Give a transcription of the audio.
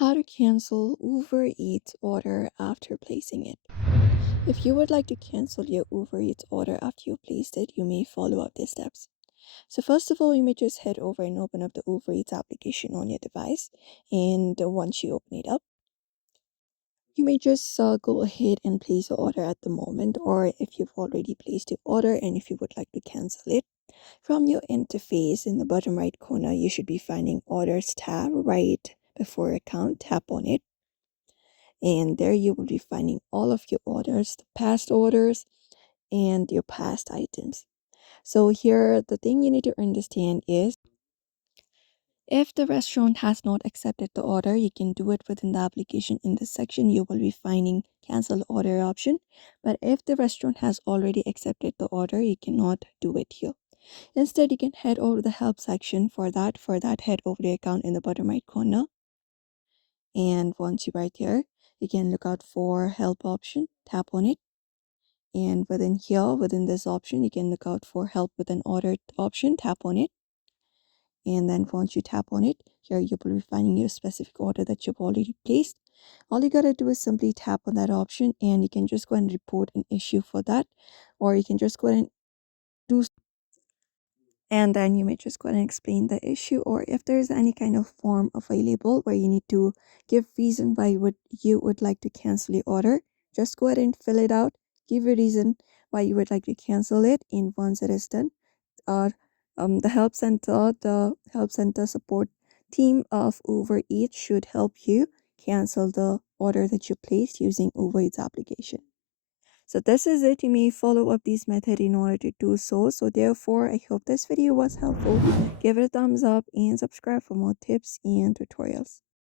How to cancel Uber Eats order after placing it. If you would like to cancel your Uber Eats order after you placed it, you may follow up these steps. So first of all, you may just head over and open up the Uber Eats application on your device. And once you open it up, you may just go ahead and place your order at the moment, or if you've already placed your order and if you would like to cancel it. From your interface in the bottom right corner, you should be finding Orders tab right before Account. Tap on it, and there you will be finding all of your orders, the past orders, and your past items. So here, the thing you need to understand is if the restaurant has not accepted the order, you can do it within the application. In this section, you will be finding cancel order option. But if the restaurant has already accepted the order, you cannot do it here. Instead, you can head over to the help section for that. For that, head over the account in the bottom right corner. And once you're right there, you can look out for help option, tap on it. And within here, within this option, you can look out for help with an order option, tap on it. And then once you tap on it, here you will be finding your specific order that you've already placed. All you gotta do is simply tap on that option, and you can just go and report an issue for that, or you can just go ahead and do, and then you may just go ahead and explain the issue, or if there's any kind of form available where you need to give reason why you would like to cancel your order, just go ahead and fill it out, give a reason why you would like to cancel it, and once it is done, uh, the help center support team of Uber Eats should help you cancel the order that you placed using Uber Eats application. So this is it. You may follow up this method in order to do so. So therefore, I hope this video was helpful. Give it a thumbs up and subscribe for more tips and tutorials.